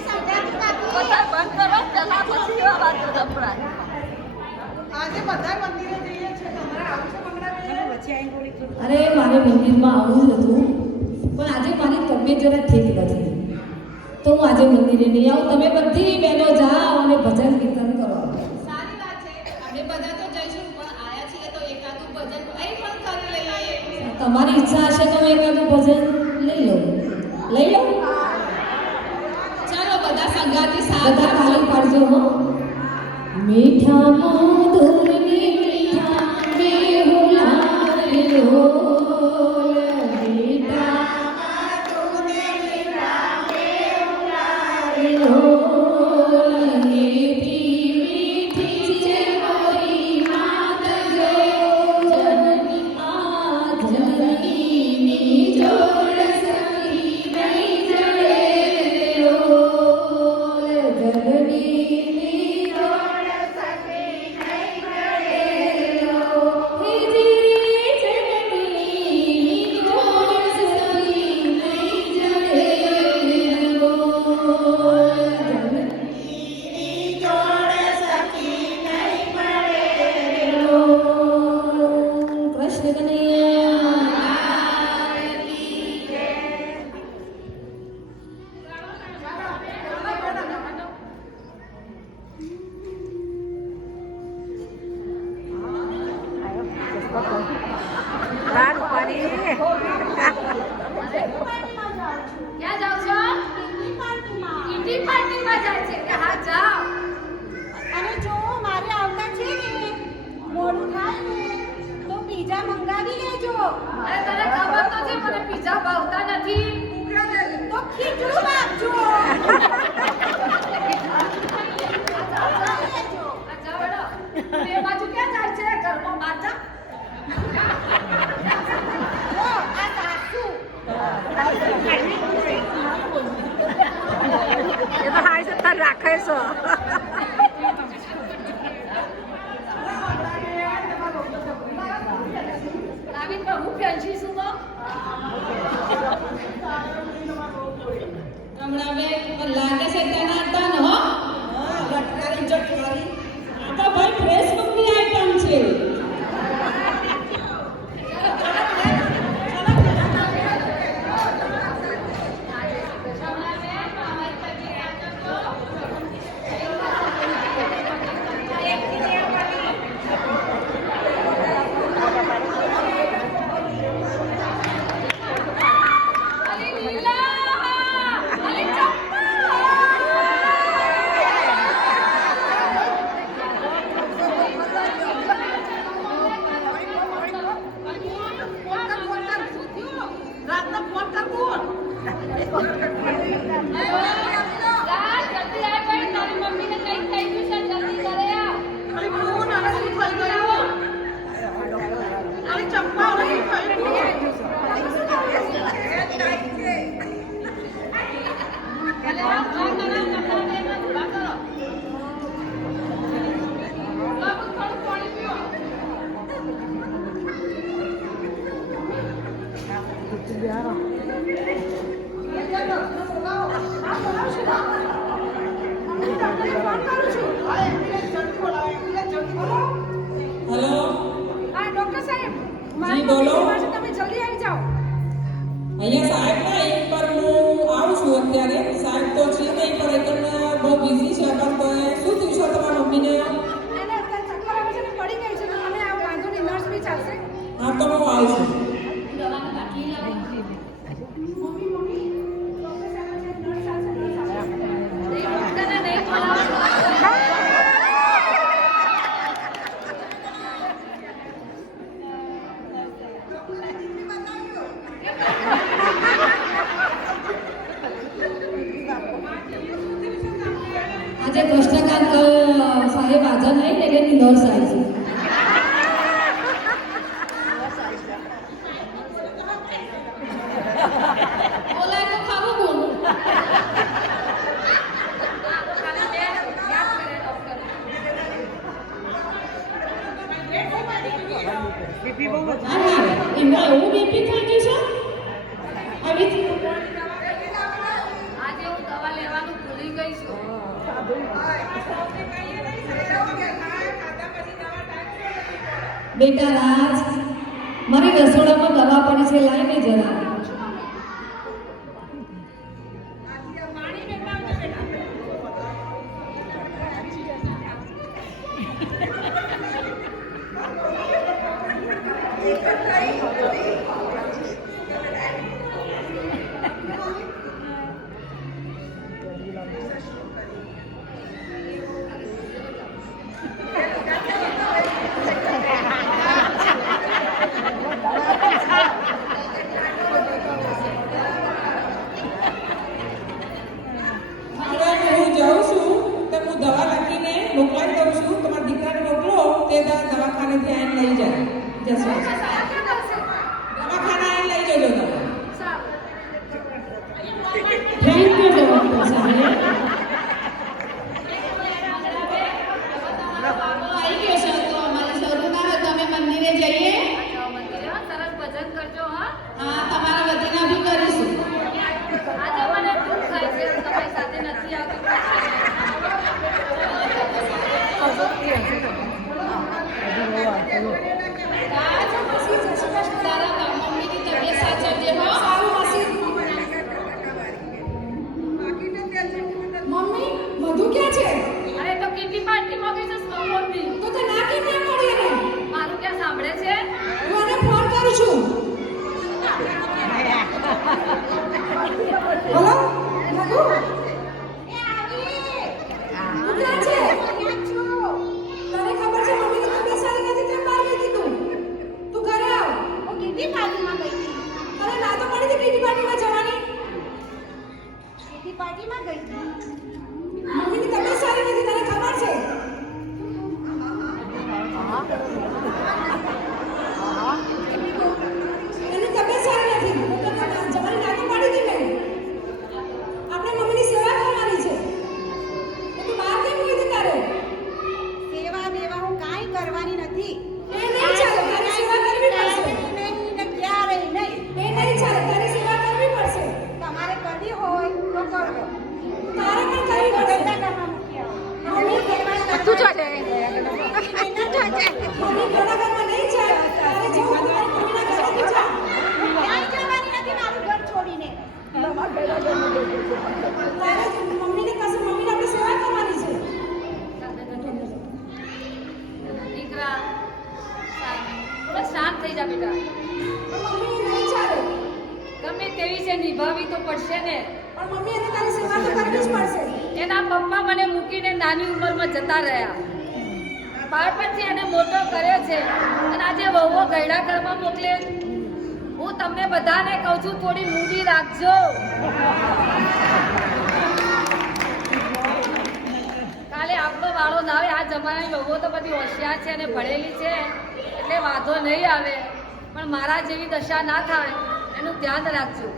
બધા બંધ કરો પેલા પછી વાત સંભળાય. આજે બધા મંદિરે જઈએ છે. તમારે આવું છે મંગળાબેન? અરે મારે મંદિરમાં આવવું જ હતું, પણ આજે મારી તબિયત જરા ઠીક નથી, તો હું આજે મંદિરે નહીં આવું. તમે બધી બહેનો જાઓ અને ભજન કીર્તન કરો. સારી વાત છે. અમે બધા તો જઈશું, પણ આયા છીએ તો એકાદું ભજન અહીં પણ કરી લઈએ. તમારી ઈચ્છા હશે તો એકાદું ભજન લઈ લો. ચાલો બધા સંગાતી બધા સાથે તાળી પાડજો હો. મીઠા મધુરની મીઠા બેહુલા રે હો, મીઠા મધુરની મીઠા બેહુલા રે હો, મીઠી મીઠી છે મોરી માત જો જનની આ જનની જોડ સખી નહીં જડે રો, જનની જોડ સખી નહીં જડે રો, ત્રીજી જનની જોડ સખી નહીં જડે રો, જનની જોડ સખી નહીં મળે રો. કૃષ્ણ કનૈયા રાત ઉપાડી. ક્યાં જાવ છો? કિટી પાર્ટીમાં જાય છે કે હા જાઓ. અને જો મારે આવતા છે ને મોડું થાય ને તો પીઝા મંગાવી લેજો. અરે તને ખબર તો છે મને પીઝા ભાવતા નથી. તો ખીચડું આપજો. અચ્છા બેડો એ બાજુ ક્યાં જાય છે? ઘરમાં બહાર જા. ઓ આ સાસુ એ તો હાઈ છે તાર રાખે છે. લાવીને બહુ ફેન્સી છું તો. કમળાબેન લાગે છે તેના તન હો. લટકારી જટકારી આ તો ભાઈ ફ્રેશ કંપની આઈટમ છે. અરે લીલા અરે ચંપા. રાતના ફોન કર કોણ? જા જલ્દી આવ ભાઈ, તારી મમ્મીને કઈ થઈ ગયું છે, જલ્દી કરે આવ. અરે કોણ હવે શું થઈ ગયું? અરે ચંપા હવે શું થઈ ગયું? અલે આવ જા કરો કપડા લેવા ઉભા કરો. બાબુ થોડું પાણી પીઓ. હેલો હા ડોક્ટર સાહેબ જી બોલો. તમે જલ્દી આવી જાઓ. અહીંયા સાહેબ નહીં, પણ હું આવું છું અત્યારે. સાહેબ તો છે નહીં, પણ એકદમ બહુ બિઝી છે. પણ તો શું થયું છે તમારા મમ્મીને? એને અત્યારે ચક્કર આવે છે ને પડી ગઈ છે તો મને આ વાંધો નહીં, નર્સ બી ચાલશે. હા તો હું આવું છું. દવાની બાટલી લાવો. એ ડોક્ટરને નહીં બોલાવો. આજે કૃષ્ણકાંત સાહેબ હાજર નહીં ને એની નર્સ આવી છે. બોલાય તો ખાવું બોલ. એમાં એવું બીપી થઈ ગયું છે? આવી આજે હું દવા લેવાનું ભૂલી બેટા રાજ, મારી રસોડામાં દવા પડી છે, લાઈને જરા. હું જાઉં છું તો હું દવા લખીને મોકલાવી દઉં છું. તમારા દીકરાને મોકલો, તે દવાખાનેથી આવીને લઈ જાય. જશો દવાખાને આવીને લઈ જજો તમે. થેન્ક યુ ડોક્ટર સાહેબ. આવી ગયો છે તો અમારે શરૂ ના હોય તો અમે મંદિરે જઈએ. સરસ ભજન કરજો હા. હા, તમારા વતીના બી કરીશું. આજે મને દુઃખ થાય છે તમારી સાથે નથી આવતી. તારા મમ્મીની તબિયત સાચવજે હો. મમ્મી, મધુ ક્યાં છે? અરે તો કેટલી પાર્ટીમાં ગઈ છે સ્મોકની. તો તે ના કેમ ના મળી એને? મારું ક્યાં સાંભળે છે? હું એને ફોન કરું છું. હલો, મધુ? તું ક્યાં છે? તને ખબર છે મમ્મીની તબિયત સારી નથી, કેમ બહાર ગઈ હતી તું? તું ઘરે આવ. હું કીટી પાર્ટીમાં ગઈ હતી. અરે ના તો પડી હતી કીટી પાર્ટીમાં જવાની. કીટી પાર્ટીમાં ગઈ હતી. મમ્મીની તબિયત સારી નથી, તને ખબર છે? એની તબિયત સારી નથી. હું તો જવાની ના તો પાડી હતી મેં. આપણે મમ્મીની સેવા કરવાની છે. તો તું બહાર કેમ ગઈ હતી તારે? સેવા બેવા હું કાંઈ કરવાની નથી. એ નહીં ચાલે, તારે સેવા કરવી પડશે. નહીં ને ક્યારેય નહીં. એ નહીં ચાલે, તારે સેવા કરવી પડશે. તમારે કરવી હોય તો કરજો. તારે પણ કરવી પડશે. બધા ઘરમાં મૂકી આવો. મમ્મી તું જો છે. મમ્મી ઘણા ઘરમાં નહીં જાય. તારે જેવું તમારી મમ્મીના ઘરેથી જા. ક્યાંય જવાની નથી મારું ઘર છોડીને. તારે મમ્મીને પાસે મમ્મીને આપણે સેવા કરવાની છે. દીકરા થોડા શાંત થઈ જા બેટા. પણ મમ્મી નહીં ચાલે. ગમે તેવી છે નિભાવવી તો પડશે ને. પણ મમ્મી એને તારી સેવા તો કરવી જ પડશે. એના પપ્પા મને મૂકીને નાની ઉંમરમાં જતા રહ્યા. બાળપણથી એને મોટો કર્યો છે અને આજે વહુઓ ગયડા ઘરમાં મોકલે. હું તમને બધાને કહું છું થોડી મૂડી રાખજો. કાલે આપણો વાળો ના આવે. આ જમાનાની વહુઓ તો બધી હોશિયાર છે અને ભણેલી છે એટલે વાંધો નહીં આવે. પણ મારા જેવી દશા ના થાય એનું ધ્યાન રાખજો.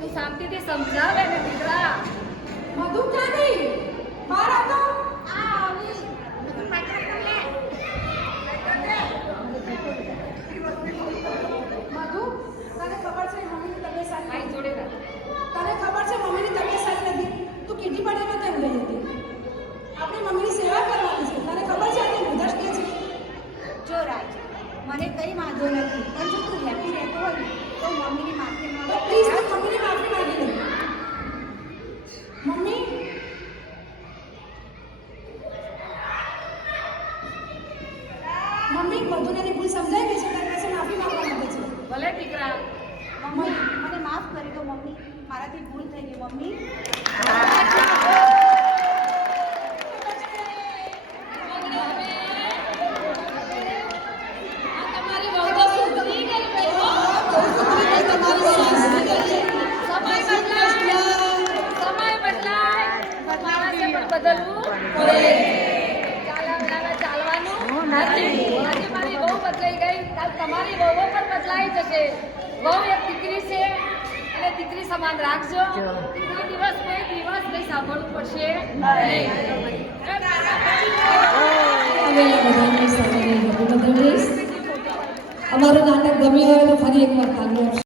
તું શાંતિથી સમજાવે ને દીકરા. મધુ ક્યાં ગઈ? બહાર આવતો. આ આવી. મધુ, તને ખબર છે મમ્મીની તબિયત સારી મારી નથી? જોડે રાખ. તને ખબર છે મમ્મીની તબિયત સારી નથી? તું કીટી પાર્ટીમાં કેમ ગઈ હતી? આપણે મમ્મીની સેવા કરવાની છે. તને ખબર છે આજે બુધર્સ ડે છે. જો રાજ, મને કઈ વાંધો નથી. પણ જો તું હેપી રહેતો હોય ને, તો મમ્મીની માફી તો માંગ. પ્લીઝ તું મમ્મીની માફી માંગી લે. મમ્મી, મમ્મી મધુને એની ભૂલ સમજાઈ ગઈ છે. તારી પાસે માફી માંગવા માંગે છે. ભલે દીકરા. મમ્મી મને માફ કરી દો મમ્મી. મારાથી ભૂલ થઈ ગઈ મમ્મી. તમારી વહુ તો સુધરી ગઈ ભાઈ હો. સમય બદલાય. માણસે પણ બદલવું પડે. ચાલવાનું નથી. આજે મારી વહુ બદલાઈ ગઈ, કાલ તમારી વહુ પણ બદલાઈ જશે. વહુ એક દીકરી છે અને દીકરી સમાન રાખજો. કોઈ દિવસ નહીં સાંભળવું પડશે નહીં. અમારું નાટક ગમ્યું હોય તો ફરી એકવાર તાળી આપશો.